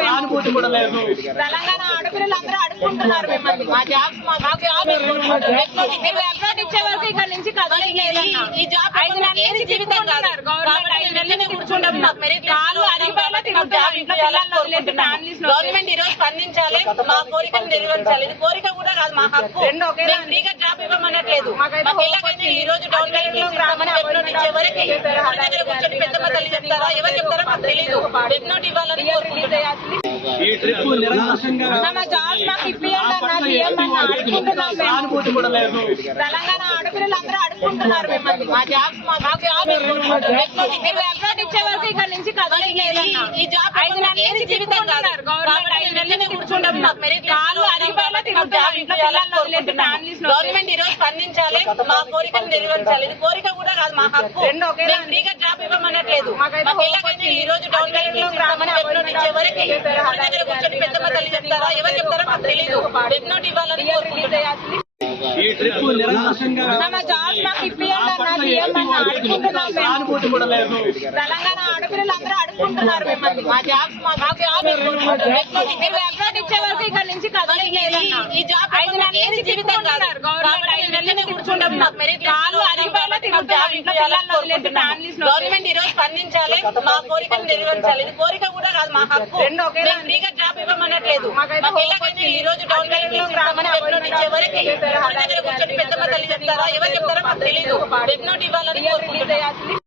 సానుభూతి కూడా లేదు తెలంగాణ ఆడపిల్లలు అందరూ అడుగుకుంటున్నారు మిమ్మల్ని. మా జాబ్స్ మా మాకు జాబ్ మీరు అప్లోడ్ ఇచ్చే వరకు ఇక్కడ నుంచి కదలట్లేదన్న. ఈ జాబ్ ఐదు నెలల నుంచి తిరుగుతున్నారు గవర్నమెంట్ ఐదు నెలల కూర్చుంటాం మాకు మెరిట్ కాలు గవర్నమెంట్ ఈ రోజు స్పందించాలి మా కోరికను నెరవేర్చాలి. ఇది కోరిక కూడా కాదు మా హక్కు. మేము ఫ్రీగా జాబ్ ఇవ్వమనట్లేదు. మాకు ఎలాగైతే ఈ రోజు డౌన్ పేమెంట్ ఇస్తామని వెబ్ నోట్ ఇచ్చే వరకు దగ్గర కూర్చొని పెద్దమ్మ తల్లి చెప్తారా? ఎవరు చెప్తారో మాకు తెలియదు వెబ్ నోట్ ఇవ్వాలని కోరుకుంటున్నాం. ఈ ట్రిప్ సానుభూతి కూడా లేదు. తెలంగాణ ఆడపిల్లలు అందరూ అడుగుకుంటున్నారు మిమ్మల్ని. మా జాబ్స్ మా మాకు జాబ్ గవర్నమెంట్ ఈ రోజు స్పందించాలి మా కోరికను నెరవేర్చాలి. ఇది కోరిక కూడా కాదు మా హక్కు. మేము ఫ్రీగా జాబ్ ఇవ్వమనట్లేదు. మాకు ఎలాగైతే ఈ రోజు డౌన్ వెబ్ ఇచ్చే వరకు దగ్గర కూర్చొని పెద్దమ్మ తల్లి చెప్తారా? ఎవరు చెప్తారో మాకు తెలియదు వెబ్ నోట్ ఇవ్వాలని కోరుకుంటున్నాం. జాబ్స్ మాకు ఇప్పియండి. సానుభూతి కూడా లేదు తెలంగాణ ఆడపిల్లలు అందరూ అడుగుకుంటున్నారు మిమ్మల్ని మా జాబ్స్ మా మాకు జాబ్ మీరు అప్లోడ్ ఇచ్చే వరకు ఇక్కడ నుంచి ఈ జాబ్ ఐదు నెలల తిరుగుతున్నారు గవర్నమెంట్ ఐదు నెలల కూర్చుంటాం మాకు మెరిట్ కాలు అరిగిపోయేలా తిరుగుతున్నారు ఇంట్లో ఫ్యామిలీస్ గవర్నమెంట్ ఈ రోజు స్పందించాలి. మా కోరికను నెరవేర్చాలి. ఇది కోరిక కూడా కాదు మా హక్కు. ఫ్రీగా జాబ్ ఇవ్వమనట్లేదు. మాకు ఈ రోజు డౌన్ ఇచ్చే వరకు దగ్గర కూర్చొని పెద్దమ్మ తల్లి చెప్తారా? ఎవరు చెప్తారో మాకు తెలియదు వెబ్ నోట్ ఇవ్వాలని కోరుకుంటున్నాం.